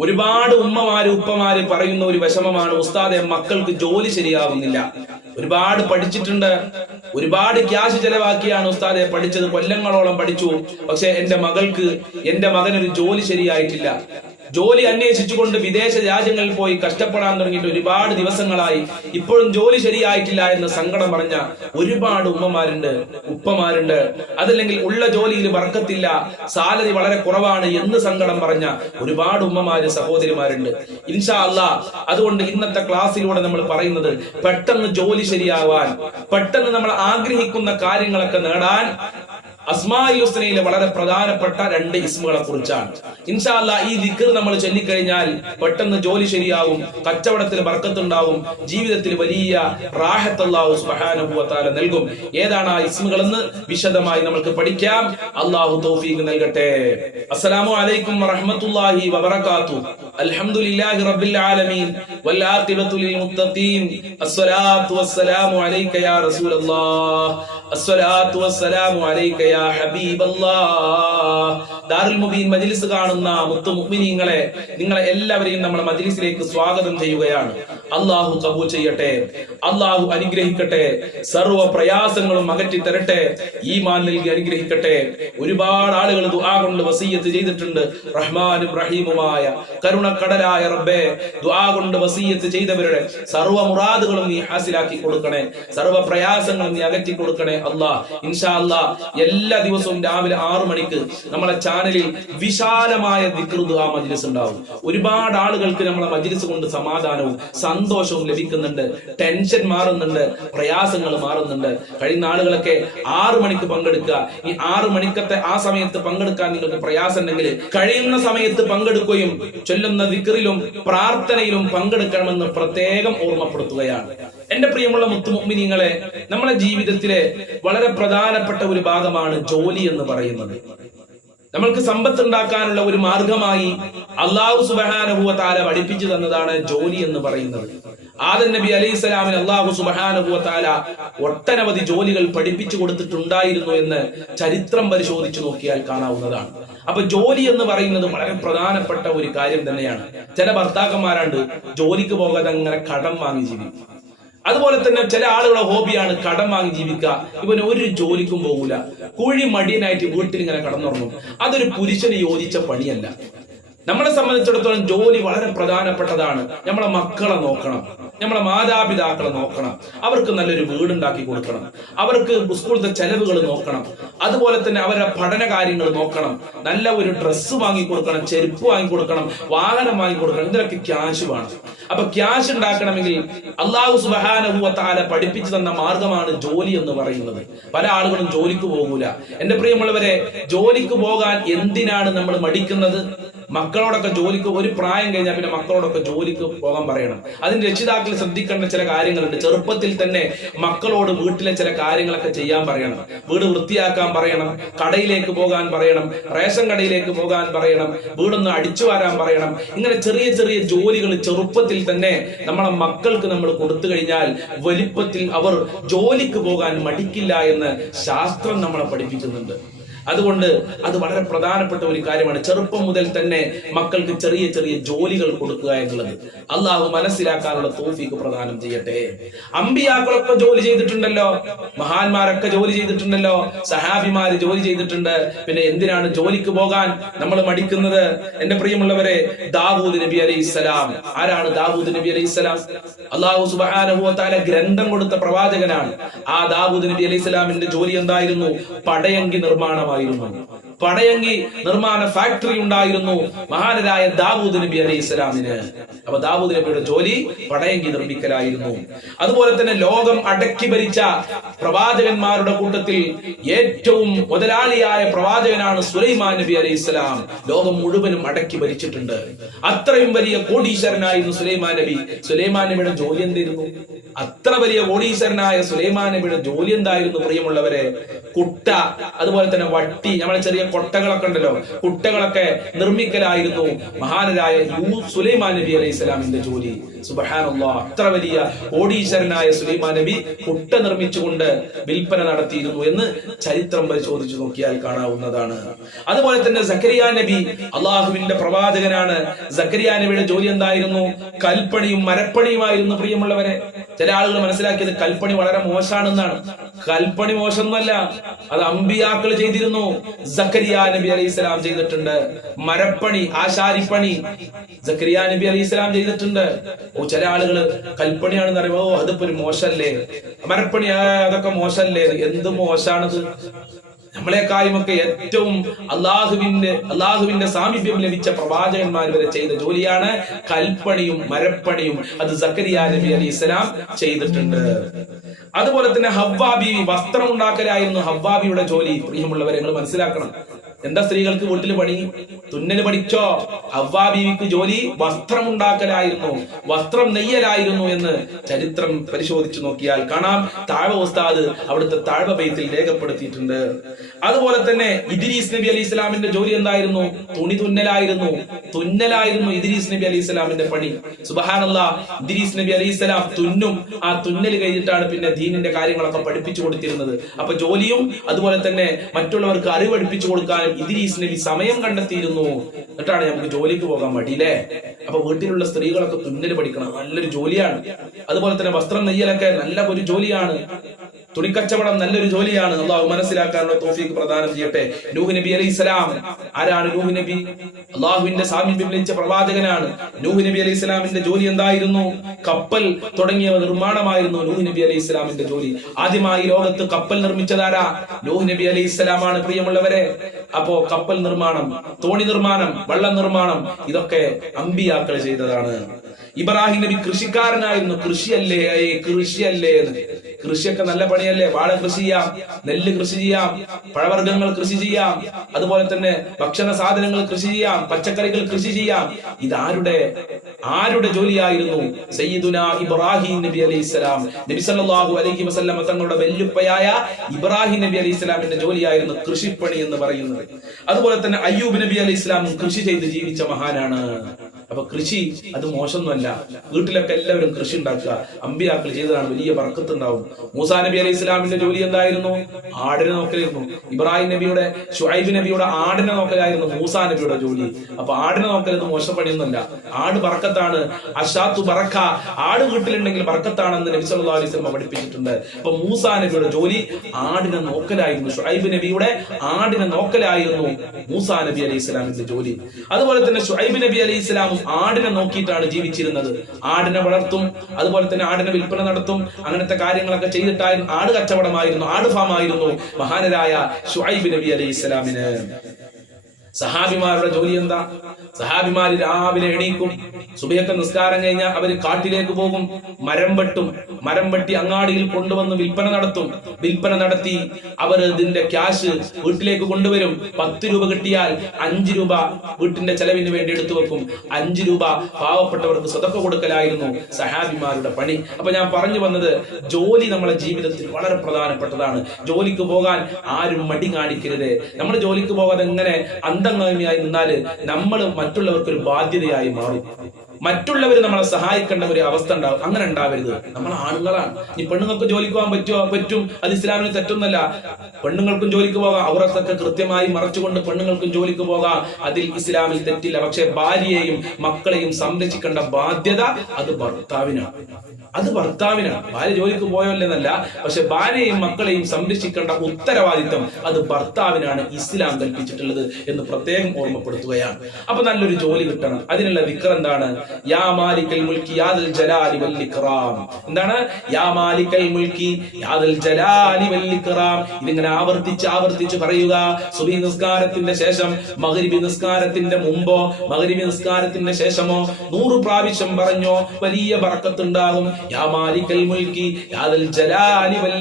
ഒരുപാട് ഉമ്മമാര് ഉപ്പമാര് പറയുന്ന ഒരു വിഷമമാണ് ഉസ്താദെ മക്കൾക്ക് ജോലി ശരിയാവുന്നില്ല. ഒരുപാട് പഠിച്ചിട്ടുണ്ട് ഒരുപാട് ക്യാഷ് ചെലവാക്കിയാണ് ഉസ്താദെ പഠിച്ചത് കൊല്ലങ്ങളോളം പഠിച്ചു. പക്ഷെ എന്റെ മകൾക്ക് എന്റെ മകനൊരു ജോലി ശരിയായിട്ടില്ല. ജോലി അന്വേഷിച്ചുകൊണ്ട് വിദേശ രാജ്യങ്ങളിൽ പോയി കഷ്ടപ്പെടാൻ തുടങ്ങിയിട്ട് ഒരുപാട് ദിവസങ്ങളായി. ഇപ്പോഴും ജോലി ശരിയായിട്ടില്ല എന്ന് സങ്കടം പറഞ്ഞ ഒരുപാട് ഉമ്മമാരുണ്ട് ഉപ്പമാരുണ്ട്. അതല്ലെങ്കിൽ ഉള്ള ജോലിയിൽ വർക്കത്തില്ല സാലറി വളരെ കുറവാണ് എന്ന് സങ്കടം പറഞ്ഞ ഒരുപാട് ഉമ്മമാര് സഹോദരിമാരുണ്ട്. ഇൻഷാ അല്ലാ അതുകൊണ്ട് ഇന്നത്തെ ക്ലാസ്സിലൂടെ നമ്മൾ പറയുന്നത് പെട്ടെന്ന് ജോലി ശരിയാവാൻ പെട്ടെന്ന് നമ്മൾ ആഗ്രഹിക്കുന്ന കാര്യങ്ങളൊക്കെ നേടാൻ അസ്മാഇൽ വളരെ പ്രധാനപ്പെട്ട രണ്ട് ഇസ്മുകളെ കുറിച്ചാണ് ഇൻഷാല്ല ഈ ദിക്കർ നമ്മൾ ചൊല്ലിക്കഴിഞ്ഞാൽ പെട്ടെന്ന് ജോലി ശരിയാവും കച്ചവടത്തിൽ ബർക്കത്തുണ്ടാവും ജീവിതത്തിൽ വലിയ റാഹത്തല്ലാഹു സുബാനുഭവത്താല നൽകും. ഏതാണ് ആ ഇസ്മുകളെന്ന് വിശദമായി നമുക്ക് പഠിക്കാം. അള്ളാഹു തൗഫീഖ് നൽകട്ടെ. അസ്സലാമു അലൈക്കും വറഹ്മത്തുള്ളാഹി വബറകാത്തു അൽഹംദുലില്ലാഹി റബ്ബിൽ ആലമീൻ വൽ ആഖിബത്തു ലിൽ മുത്തഖീൻ. അസ്സലാത്തു വസ്സലാമു അലൈക യാ റസൂലല്ലാഹ്. അസ്സലാത്തു വസ്സലാമു അലൈക യാ ഹബീബല്ലാഹ്. ദാറുൽ മുബീൻ മജ്ലിസ് കാണുന്ന മുത്തു മുഅ്മിനീങ്ങളെ നിങ്ങളെ എല്ലാവരെയും നമ്മൾ മജ്ലിസിലേക്ക് സ്വാഗതം ചെയ്യുകയാണ്. അള്ളാഹു കബൂൽ ചെയ്യട്ടെ. അള്ളാഹു അനുഗ്രഹിക്കട്ടെ. സർവ പ്രയാസങ്ങളും അകറ്റി തരട്ടെ. ഈമാൻ നൽകി അനുഗ്രഹിക്കട്ടെ. ഒരുപാട് ആളുകൾ ദുആ കൊണ്ട് വസീയത്ത് ചെയ്തിട്ടുണ്ട്. റഹ്മാനും റഹീമുമായ. കരുണക്കടലായ റബ്ബേ ദുആ കൊണ്ട് വസീയത്ത് ചെയ്തവരുടെ സർവ മുറാദുകളും നീ ഹാസിലാക്കി കൊടുക്കണേ. സർവ പ്രയാസങ്ങളും നീ അകറ്റി കൊടുക്കണേ അല്ലാ. ഇൻഷാ അല്ലാ എല്ലാ ദിവസവും രാവിലെ ആറു മണിക്ക് നമ്മളെ ചാനലിൽ വിശാലമായ ദിക്ർ ദുആ മജ്ലിസ് ഉണ്ടാവും. ഒരുപാട് ആളുകൾക്ക് നമ്മളെ മജ്ലിസ് കൊണ്ട് സമാധാനവും സന്തോഷവും ലഭിക്കുന്നുണ്ട്. ടെൻഷൻ മാറുന്നുണ്ട് പ്രയാസങ്ങൾ മാറുന്നുണ്ട്. കഴിയുന്ന ആളുകളൊക്കെ ആറു മണിക്ക് പങ്കെടുക്കുക. ഈ ആറു മണിക്കത്തെ ആ സമയത്ത് പങ്കെടുക്കാൻ നിങ്ങൾക്ക് പ്രയാസം ഉണ്ടെങ്കിൽ കഴിയുന്ന സമയത്ത് പങ്കെടുക്കുകയും ചൊല്ലുന്ന ദിക്റിലും പ്രാർത്ഥനയിലും പങ്കെടുക്കണമെന്ന് പ്രത്യേകം ഓർമ്മപ്പെടുത്തുകയാണ്. എന്റെ പ്രിയമുള്ള മുത്തുമുഗ്മിനിങ്ങളെ നമ്മുടെ ജീവിതത്തിലെ വളരെ പ്രധാനപ്പെട്ട ഒരു ഭാഗമാണ് ജോലി എന്ന് പറയുന്നത്. നമ്മൾക്ക് സമ്പത്ത് ഉണ്ടാക്കാനുള്ള ഒരു മാർഗമായി അള്ളാഹു സുബഹാനഹുവ താല പഠിപ്പിച്ചു തന്നതാണ് ജോലി എന്ന് പറയുന്നത്. ആദൻ നബി അലൈഹി സ്വലാമിന് അള്ളാഹു സുബഹാനഹുവ താല ഒട്ടനവധി ജോലികൾ പഠിപ്പിച്ചു കൊടുത്തിട്ടുണ്ടായിരുന്നു എന്ന് ചരിത്രം പരിശോധിച്ചു നോക്കിയാൽ കാണാവുന്നതാണ്. അപ്പൊ ജോലി എന്ന് പറയുന്നത് വളരെ പ്രധാനപ്പെട്ട ഒരു കാര്യം തന്നെയാണ്. ചില ഭർത്താക്കന്മാരാണ്ട് ജോലിക്ക് പോകാതെ അങ്ങനെ കടം വാങ്ങി ജീവിക്കും. അതുപോലെ തന്നെ ചില ആളുകളുടെ ഹോബിയാണ് കടം വാങ്ങി ജീവിക്കുക. ഇവൻ ഒരു ജോലിക്കും പോകൂല. കുഴി മടിയനായിട്ട് വീട്ടിൽ ഇങ്ങനെ കടന്നുറങ്ങും. അതൊരു പുരുഷന് യോജിച്ച പണിയല്ല. നമ്മളെ സംബന്ധിച്ചിടത്തോളം ജോലി വളരെ പ്രധാനപ്പെട്ടതാണ്. നമ്മളെ മക്കളെ നോക്കണം. നമ്മളെ മാതാപിതാക്കളെ നോക്കണം. അവർക്ക് നല്ലൊരു വീടുണ്ടാക്കി കൊടുക്കണം. അവർക്ക് സ്കൂളിലത്തെ ചെലവുകൾ നോക്കണം. അതുപോലെ തന്നെ അവരുടെ പഠന കാര്യങ്ങൾ നോക്കണം. നല്ല ഒരു ഡ്രസ്സ് വാങ്ങി കൊടുക്കണം ചെരുപ്പ് വാങ്ങി കൊടുക്കണം വാഹനം വാങ്ങി കൊടുക്കണം ഇതിനൊക്കെ ക്യാഷ് വേണം. അപ്പൊ ക്യാഷ് ഉണ്ടാക്കണമെങ്കിൽ അള്ളാഹു സുബാനഹുവത്താല പഠിപ്പിച്ചു തന്ന മാർഗമാണ് ജോലി എന്ന് പറയുന്നത്. പല ആളുകളും ജോലിക്ക് പോകൂല. എന്റെ പ്രിയമുള്ളവരെ ജോലിക്ക് പോകാൻ എന്തിനാണ് നമ്മൾ മടിക്കുന്നത്? മക്കളോടൊക്കെ ജോലിക്ക് ഒരു പ്രായം കഴിഞ്ഞാൽ പിന്നെ മക്കളോടൊക്കെ ജോലിക്ക് പോകാൻ പറയണം. അതിന് രക്ഷിതാക്കൾ ശ്രദ്ധിക്കേണ്ട ചില കാര്യങ്ങളുണ്ട്. ചെറുപ്പത്തിൽ തന്നെ മക്കളോട് വീട്ടിലെ ചില കാര്യങ്ങളൊക്കെ ചെയ്യാൻ പറയണം. വീട് വൃത്തിയാക്കാൻ പറയണം. കടയിലേക്ക് പോകാൻ പറയണം. റേഷൻ കടയിലേക്ക് പോകാൻ പറയണം. വീടൊന്ന് അടിച്ചു വരാൻ പറയണം. ഇങ്ങനെ ചെറിയ ചെറിയ ജോലികൾ ചെറുപ്പത്തിൽ തന്നെ നമ്മളെ മക്കൾക്ക് നമ്മൾ കൊടുത്തു കഴിഞ്ഞാൽ വലിപ്പത്തിൽ അവർ ജോലിക്ക് പോകാൻ മടിക്കില്ല എന്ന് ശാസ്ത്രം നമ്മളെ പഠിപ്പിക്കുന്നുണ്ട്. അതുകൊണ്ട് അത് വളരെ പ്രധാനപ്പെട്ട ഒരു കാര്യമാണ്. ചെറുപ്പം മുതൽ തന്നെ മക്കൾക്ക് ചെറിയ ചെറിയ ജോലികൾ കൊടുക്കുക എന്നുള്ളത്. അള്ളാഹു മനസ്സിലാക്കാനുള്ള തോഫിക്ക് പ്രദാനം ചെയ്യട്ടെ. അമ്പിയാക്കളൊക്കെ ജോലി ചെയ്തിട്ടുണ്ടല്ലോ. മഹാന്മാരൊക്കെ ജോലി ചെയ്തിട്ടുണ്ടല്ലോ. സഹാബിമാര് ജോലി ചെയ്തിട്ടുണ്ട്. പിന്നെ എന്തിനാണ് ജോലിക്ക് പോകാൻ നമ്മൾ മടിക്കുന്നത്? എന്റെ പ്രിയമുള്ളവരെ ദാവൂദ് നബി അലൈഹി സ്വലാം. ആരാണ് ദാവൂദ് നബി അലൈഹി സ്വലാം? അള്ളാഹു സുബാനുഭവത്താല ഗ്രന്ഥം കൊടുത്ത പ്രവാചകനാണ്. ആ ദാവൂദ് നബി അലൈഹി സ്വലാമിന്റെ ജോലി എന്തായിരുന്നു? പടയങ്കി നിർമ്മാണമായിരുന്നു പടയങ്കി നിർമ്മാണ ഫാക്ടറി ഉണ്ടായിരുന്നു മഹാനരായ ദാവൂദ് നബി അലൈഹി ഇസ്ലാമിന് അപ്പൊ ദാവൂദ് നബിയുടെ ജോലി പടയങ്കി നിർമ്മിക്കലായിരുന്നു. അതുപോലെ തന്നെ ലോകം അടക്കി ഭരിച്ച പ്രവാചകന്മാരുടെ കൂട്ടത്തിൽ ഏറ്റവും മുതലാളിയായ പ്രവാചകനാണ് സുലൈമാൻ നബി അലൈഹി ഇസ്ലാം ലോകം മുഴുവനും അടക്കി ഭരിച്ചിട്ടുണ്ട്. അത്രയും വലിയ കോടീശ്വരനായിരുന്നു സുലൈമാൻ നബി. സുലൈമാൻ നബിയുടെ ജോലി എന്തായിരുന്നു? അത്ര വലിയ കോടീശ്വരനായ സുലൈമാൻ നബിയുടെ ജോലി എന്തായിരുന്നു പ്രിയമുള്ളവരെ? കുട്ട അതുപോലെ തന്നെ വട്ടി. നമ്മളെ ചെറിയ കൊട്ടകളൊക്കെ ഉണ്ടല്ലോ. കുട്ടകളൊക്കെ നിർമ്മിക്കലായിരുന്നു മഹാനരായ സുലൈമാൻ നബി അലൈഹി സ്വലാമിന്റെ ജോലി. അത്ര വലിയ ഓഡീശ്വരനായ സുലൈമാൻ നബി കുട്ട നിർമ്മിച്ചുകൊണ്ട് വിൽപ്പന നടത്തിയിരുന്നു എന്ന് ചരിത്രം പരിശോധിച്ചു നോക്കിയാൽ കാണാവുന്നതാണ്. അതുപോലെ തന്നെ സക്കരിയ നബി അള്ളാഹുവിന്റെ പ്രവാചകനാണ്. സക്കരിയ നബിയുടെ ജോലി എന്തായിരുന്നു? കൽപ്പണിയും മരപ്പണിയുമായിരുന്നു പ്രിയമുള്ളവരെ. ചില ആളുകൾ മനസ്സിലാക്കിയത് കൽപ്പണി വളരെ മോശമാണെന്നാണ് കൽപ്പണി മോശമൊന്നുമല്ല. അത് അമ്പിയാക്കൾ ചെയ്തിരുന്നു. സക്കരിയ നബി അലൈഹി സ്വലാം ചെയ്തിട്ടുണ്ട്. മരപ്പണി ആശാരിപ്പണി സക്കരിയ നബി അലൈഹി സ്വലാം ചെയ്തിട്ടുണ്ട്. ഓ ചില ആളുകൾ കൽപ്പണിയാണെന്ന് പറയുമ്പോ ഓ അതിപ്പോ ഒരു മോശമല്ലേ? മരപ്പണി അതൊക്കെ മോശമല്ലേ? എന്ത് മോശാണത്? നമ്മളെക്കായുമൊക്കെ ഏറ്റവും അള്ളാഹുവിന്റെ അള്ളാഹുവിന്റെ സാമീപ്യം ലഭിച്ച പ്രവാചകന്മാർ വരെ ചെയ്ത ജോലിയാണ് കൽപ്പണിയും മരപ്പണിയും. അത് സക്കരിയ നബി അലി ഇസ്ലാം ചെയ്തിട്ടുണ്ട്. അതുപോലെ തന്നെ ഹവ്വാബി വസ്ത്രം ഉണ്ടാക്കലായിരുന്നു ഹവ്വാബിയുടെ ജോലി. പ്രിയമുള്ളവരെ നിങ്ങൾ മനസ്സിലാക്കണം. എന്താ സ്ത്രീകൾക്ക് വീട്ടിൽ പണി? തുന്നൽ പഠിച്ചോ? ഹവ്വാ ബീവിക്ക് ജോലി വസ്ത്രം ഉണ്ടാക്കലായിരുന്നു വസ്ത്രം നെയ്യലായിരുന്നു എന്ന് ചരിത്രം പരിശോധിച്ചു നോക്കിയാൽ കാണാം. താഴ്വ ഉസ്താദ് അവിടുത്തെ താഴ്വ ബൈത്തിൽ രേഖപ്പെടുത്തിയിട്ടുണ്ട്. അതുപോലെ തന്നെ ഇദ്രീസ് നബി അലി ഇസ്ലാമിന്റെ ജോലി എന്തായിരുന്നു? തുണി തുന്നലായിരുന്നു തുന്നലായിരുന്നു ഇദ്രീസ് നബി അലി ഇസ്ലാമിന്റെ പണി. സുബഹാനല്ല ഇദ്രീസ് നബി അലി ഇസ്ലാം തുന്നും ആ തുന്നൽ കഴിഞ്ഞിട്ടാണ് പിന്നെ ദീനിന്റെ കാര്യങ്ങളൊക്കെ പഠിപ്പിച്ചു കൊടുത്തിരുന്നത്. അപ്പൊ ജോലിയും അതുപോലെ തന്നെ മറ്റുള്ളവർക്ക് അറിവ് പഠിപ്പിച്ചു കൊടുക്കാനും ഇദ്രീസ് നബി സമയം കണ്ടെത്തിയിരുന്നു. എന്നിട്ടാണ് നമുക്ക് ജോലിക്ക് പോകാൻ മടിയില്ലേ അപ്പൊ വീട്ടിലുള്ള സ്ത്രീകളൊക്കെ തുന്നൽ പഠിക്കണം. നല്ലൊരു ജോലിയാണ്. അതുപോലെ തന്നെ വസ്ത്രം നെയ്യലൊക്കെ നല്ല ഒരു ജോലിയാണ്. തുണിക്കച്ചവടം നല്ലൊരു ജോലിയാണ്. അള്ളാഹു മനസ്സിലാക്കാനുള്ള തോഫീക്ക് പ്രദാനം ചെയ്യട്ടെ. നൂഹ് നബി അലൈഹി സ്വലാം ആരാണ് നൂഹ് നബി? അള്ളാഹുവിന്റെ സാമീപ്യം ലഭിച്ച പ്രവാചകനാണ്. നൂഹ് നബി അലൈഹി സ്വലാമിന്റെ ജോലി എന്തായിരുന്നു? കപ്പൽ തുടങ്ങിയവ നിർമ്മാണമായിരുന്നു നൂഹ് നബി അലൈഹി സ്വലാമിന്റെ ജോലി. ആദ്യമായി ലോകത്ത് കപ്പൽ നിർമ്മിച്ചതാരാ? നൂഹ് നബി അലൈഹി സ്വലാമാണ് പ്രിയമുള്ളവരെ. അപ്പോ കപ്പൽ നിർമ്മാണം തോണി നിർമ്മാണം വള്ളം നിർമ്മാണം ഇതൊക്കെ അമ്പിയാക്കൾ ചെയ്തതാണ്. ഇബ്രാഹിം നബി കൃഷിക്കാരനായിരുന്നു. കൃഷിയല്ലേ? കൃഷിയല്ലേ എന്ന് കൃഷിയൊക്കെ നല്ല പണിയല്ലേ? വാഴ കൃഷി ചെയ്യാം നെല്ല് കൃഷി ചെയ്യാം പഴവർഗങ്ങൾ കൃഷി ചെയ്യാം അതുപോലെ തന്നെ ഭക്ഷണ സാധനങ്ങൾ കൃഷി ചെയ്യാം പച്ചക്കറികൾ കൃഷി ചെയ്യാം. ഇതാരുടെ ആരുടെ ജോലിയായിരുന്നു സയ്യിദുന ഇബ്രാഹിം നബി അലൈഹി സ്വലാം? നബി സല്ലല്ലാഹു അലൈഹി വസല്ലം തങ്ങളുടെ വെല്ലുപ്പയായ ഇബ്രാഹിം നബി അലൈഹി സ്വലാമിന്റെ ജോലിയായിരുന്നു കൃഷിപ്പണി എന്ന് പറയുന്നത്. അതുപോലെ തന്നെ അയ്യൂബ് നബി അലൈഹി സ്വലാം കൃഷി ചെയ്ത് ജീവിച്ച മഹാനാണ്. അപ്പൊ കൃഷി അത് മോശമൊന്നുമല്ല. വീട്ടിലൊക്കെ എല്ലാവരും കൃഷി ഉണ്ടാക്കുക. അമ്പിയാക്കൾ ചെയ്തതാണ് വലിയ വർക്കത്തുണ്ടാവും മൂസാ നബി അലൈഹി ഇസ്ലാമിന്റെ ജോലി എന്തായിരുന്നു? ആടിനെ നോക്കലായിരുന്നു. ഇബ്രാഹിം നബിയുടെ ഷുഹൈബ് നബിയുടെ ആടിനെ നോക്കലായിരുന്നു മൂസാ നബിയുടെ ജോലി. അപ്പൊ ആടിനെ നോക്കലൊന്നും മോശം പണിയൊന്നുമല്ല ആട് ബർക്കത്താണ് അഷാത്തു ബറക്ക ആട് വീട്ടിലുണ്ടെങ്കിൽ പറക്കത്താണെന്ന് നബി സല്ലല്ലാഹു അലൈഹി വസല്ലം പഠിപ്പിച്ചിട്ടുണ്ട്. അപ്പൊ മൂസാ നബിയുടെ ജോലി ആടിനെ നോക്കലായിരുന്നു. ഷുഹൈബ് നബിയുടെ ആടിനെ നോക്കലായിരുന്നു മൂസാ നബി അലൈഹി ഇസ്ലാമിന്റെ ജോലി. അതുപോലെ തന്നെ ഷുഹൈബ് നബി അലൈഹി ഇസ്ലാം ആടിനെ നോക്കിയിട്ടാണ് ജീവിച്ചിരുന്നത്. ആടിനെ വളർത്തും അതുപോലെ തന്നെ ആടിനെ വിൽപ്പന നടത്തും അങ്ങനത്തെ കാര്യങ്ങളൊക്കെ ചെയ്തിട്ടായിരുന്നു ആട് കച്ചവടമായിരുന്നു ആട് ഫാമായിരുന്നു. മഹാനരായ ഷുഹൈബ് നബി അലൈഹി ഇസ്ലാമിന് സഹാബിമാരുടെ ജോലി എന്താ? സഹാബിമാര് രാവിലെ എണീക്കും സുബിയൊക്കെ നിസ്കാരം കഴിഞ്ഞാൽ അവർ കാട്ടിലേക്ക് പോകും മരം വെട്ടും മരം വെട്ടി അങ്ങാടിയിൽ കൊണ്ടുവന്ന് വിൽപ്പന നടത്തും. വിൽപ്പന നടത്തി അവർ ഇതിന്റെ ക്യാഷ് വീട്ടിലേക്ക് കൊണ്ടുവരും. പത്ത് രൂപ കിട്ടിയാൽ അഞ്ച് രൂപ വീട്ടിന്റെ ചെലവിന് വേണ്ടി എടുത്തു വെക്കും. അഞ്ച് രൂപ പാവപ്പെട്ടവർക്ക് സ്വതക്ക കൊടുക്കലായിരുന്നു സഹാബിമാരുടെ പണി. അപ്പൊ ഞാൻ പറഞ്ഞു വന്നത് ജോലി നമ്മളെ ജീവിതത്തിൽ വളരെ പ്രധാനപ്പെട്ടതാണ്. ജോലിക്ക് പോകാൻ ആരും മടി കാണിക്കരുത്. നമ്മൾ ജോലിക്ക് പോകാതെ എങ്ങനെ അന്തംഗമിയായി നിന്നാൽ നമ്മൾ മറ്റുള്ളവർക്ക് ഒരു ബാധ്യതയായി മാറും. മറ്റുള്ളവർ നമ്മളെ സഹായിക്കേണ്ട ഒരു അവസ്ഥ ഉണ്ടാവും അങ്ങനെ ഉണ്ടാവരുത്. നമ്മൾ ആണുങ്ങളാണ്. ഈ പെണ്ണുങ്ങൾക്ക് ജോലിക്ക് പോകാൻ പറ്റുമോ പറ്റും. അത് ഇസ്ലാമിന് തെറ്റൊന്നല്ല. പെണ്ണുങ്ങൾക്കും ജോലിക്ക് പോകാം. അവർക്കൊക്കെ കൃത്യമായി മറച്ചുകൊണ്ട് പെണ്ണുങ്ങൾക്കും ജോലിക്ക് പോകാം. അതിൽ ഇസ്ലാമിൽ തെറ്റില്ല. പക്ഷെ ഭാര്യയെയും മക്കളെയും സംരക്ഷിക്കേണ്ട ബാധ്യത അത് ഭർത്താവിനാണ്. അത് ഭർത്താവിനാണ്. ഭാര്യ ജോലിക്ക് പോയല്ലെന്നല്ല പക്ഷെ ഭാര്യയെയും മക്കളെയും സംരക്ഷിക്കേണ്ട ഉത്തരവാദിത്തം അത് ഭർത്താവിനാണ് ഇസ്ലാം കൽപ്പിച്ചിട്ടുള്ളത് എന്ന് പ്രത്യേകം ഓർമ്മപ്പെടുത്തുകയാണ്. അപ്പൊ നല്ലൊരു ജോലി കിട്ടണം. അതിനുള്ള വിക്രം എന്താണ്? യാ മാലിക്കൽ മുൽക്കി യാദൽ ജലാലി വൽ എന്താണ്? യാ മാലിക്കൽ മുൽക്കി യാദൽ ജലാലി വൽ ഇതിങ്ങനെ ആവർത്തിച്ച് ആവർത്തിച്ച് പറയുക. സുബി നിസ്കാരത്തിന്റെ ശേഷം മഗ്രിബി നിസ്കാരത്തിന്റെ മുമ്പോ മഗ്രിബി നിസ്കാരത്തിന്റെ ശേഷമോ നൂറ് പ്രാവശ്യം പറഞ്ഞോ വലിയ പറക്കത്തുണ്ടാകും യാ മാലിക്കൽ മുൽക്കി യാദൽ ജലാലി വൽ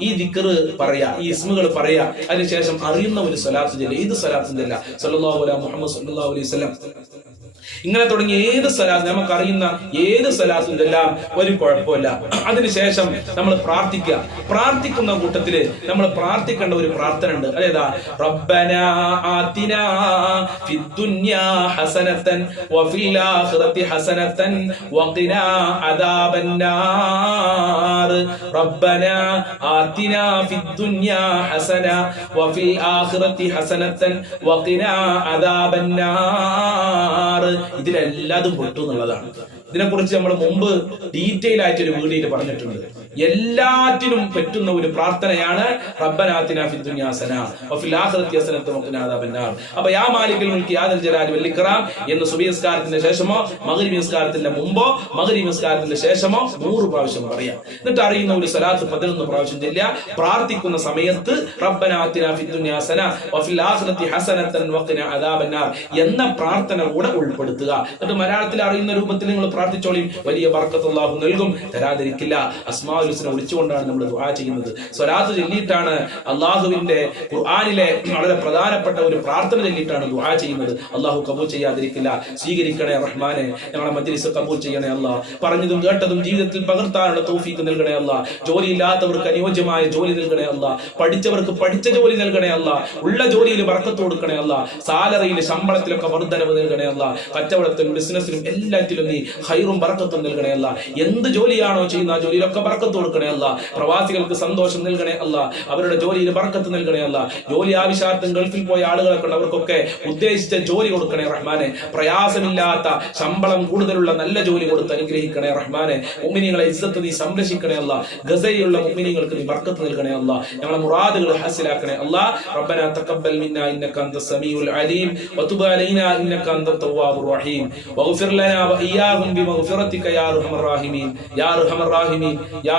ഈ ദിക്കറ് പറയാ ഈ ഇസ്മുകൾ പറയാ. അതിനുശേഷം അറിയുന്ന ഒരു സ്വലാത്ത് ചെല്ല ഏത് സ്വലാത്തിന്റെ ചെല്ല സല്ലല്ലാഹു അലൈഹി മുഹമ്മദ് സല്ലല്ലാഹു അലൈഹി വസല്ലം. ഇങ്ങനെ തുടങ്ങി ഏത് സലാസ് നമുക്കറിയുന്ന ഏത് സലാസും എല്ലാം ഒരു കുഴപ്പമില്ല. അതിനുശേഷം നമ്മൾ പ്രാർത്ഥിക്കുക. പ്രാർത്ഥിക്കുന്ന കൂട്ടത്തിൽ നമ്മൾ പ്രാർത്ഥിക്കേണ്ട ഒരു പ്രാർത്ഥന ഉണ്ട്. അതേതാ? റബ്ബന ആതിന ഹസനത്തൻ വഫിൽ ആഖിറതി ഹസനതൻ വഫിൽ ആഖിറതി ഹസനതൻ ഇതിലെല്ലാതും പൊട്ടു എന്നുള്ളതാണ് ഇതിനെക്കുറിച്ച് നമ്മൾ മുമ്പ് ഡീറ്റെയിൽ ആയിട്ട് ഒരു വീഡിയോയിൽ പറഞ്ഞിട്ടുണ്ട്. എല്ലാറ്റിനും പറ്റുന്ന ഒരു പ്രാർത്ഥനയാണ് റബ്ബനാത്തിന ഫി ദുനിയാസന വഫിൽ ആഖിറതി വഖിനാ അദാബന്നാർ യാ യാദൽ ജലാലി വൽ ശേഷമോ മഗ്രിബ് നിസ്കാരത്തിന്റെ മുമ്പോ മഗ്രിബ് നിസ്കാരത്തിന്റെ ശേഷമോ നൂറ് പ്രാവശ്യം പറയാം. എന്നിട്ട് അറിയുന്ന ഒരു സ്വലാത്ത് പതിനൊന്ന് പ്രാവശ്യം ചെല്ലുക. പ്രാർത്ഥിക്കുന്ന സമയത്ത് വഫിൽ ആഖിറതി ഹസനതൻ വഖിനാ അദാബന്നാർ എന്ന പ്രാർത്ഥന കൂടെ ഉൾപ്പെടുത്തുക. എന്നിട്ട് മലയാളത്തിൽ അറിയുന്ന രൂപത്തിൽ നിങ്ങൾ പ്രാർത്ഥിച്ചോളിയും വലിയ ബർക്കത്ത് അല്ലാഹു നൽകും. തരാതിരിക്കില്ല. അസ്മാഉൽ ഹുസ്ന വിളിച്ചുകൊണ്ടാണ് നമ്മൾ ദുആ ചെയ്യുന്നത്. സ്വലാത്ത് ചൊല്ലിയിട്ടാണ് അള്ളാഹുവിന്റെ ഖുർആനിലെ വളരെ പ്രധാനപ്പെട്ട ഒരു പ്രാർത്ഥന ചൊല്ലിയിട്ടാണ് ദുആ ചെയ്യുന്നത്. അള്ളാഹു കബൂൽ ചെയ്യാതിരിക്കില്ല. സ്വീകരിക്കണേ റഹ്മാനെ. ഞങ്ങളെ മജ്ലിസ് കബൂൽ ചെയ്യണേ അല്ലാ. പറഞ്ഞതും കേട്ടതും ജീവിതത്തിൽ പകർത്താനുള്ള തൗഫീക്ക് നൽകണേ അല്ല. ജോലിയില്ലാത്തവർക്ക് അനുയോജ്യമായ ജോലി നൽകണേ അല്ല. പഠിച്ചവർക്ക് പഠിച്ച ജോലി നൽകണേ അല്ല. ഉള്ള ജോലിയിൽ ബർക്കത്ത് കൊടുക്കണേ അല്ല. സാലറിയിൽ ശമ്പളത്തിലൊക്കെ വർദ്ധനവ് നൽകണേ അല്ല. കച്ചവടത്തിലും ബിസിനസ്സിലും എല്ലാത്തിലും നീ ഹൈറും ബർക്കത്തും നൽകണേ അല്ല. എന്ത് ജോലിയാണോ ചെയ്യുന്ന ആ ജോലിയിലൊക്കെ ബർക്കത്ത് കൊടുക്കണേ അല്ല പ്രവാസികൾക്ക് സന്തോഷം നൽകണേ അല്ല അവരുടെ ജോലിയിൽ ബർക്കത്ത് നൽകണേ അല്ല ജോലി ആവശ്യാർത്ഥം ഗൾഫിൽ പോയ ആളുകളൊക്കെ ഉണ്ട് അവർക്കൊക്കെ ഉദ്ദേശിച്ച ജോലി കൊടുക്കണേ റഹ്മാനെ പ്രയാസമില്ലാത്ത ശമ്പളം കൂടുതലുള്ള നല്ല ജോലി കൊടുത്ത് അനുഗ്രഹിക്കണേ റഹ്മാനെ മുമ്മിനികളെ ഇസ്സത്ത് നീ സംരക്ഷിക്കണേ അല്ല ഗസയിലുള്ള മുമ്മിനികൾക്ക് നീ ബർക്കത്ത് നൽകണേ അല്ല ഞങ്ങളെ മുറാദുകൾ ഹാസിലാക്കണേ അല്ല ربنا تقبل منا انك انت السميع العليم وتب علينا انك انت التواب الرحيم واغفر لنا واياهم بمغفرتك يا ارحم الراحمين يا ارحم الراحمين يا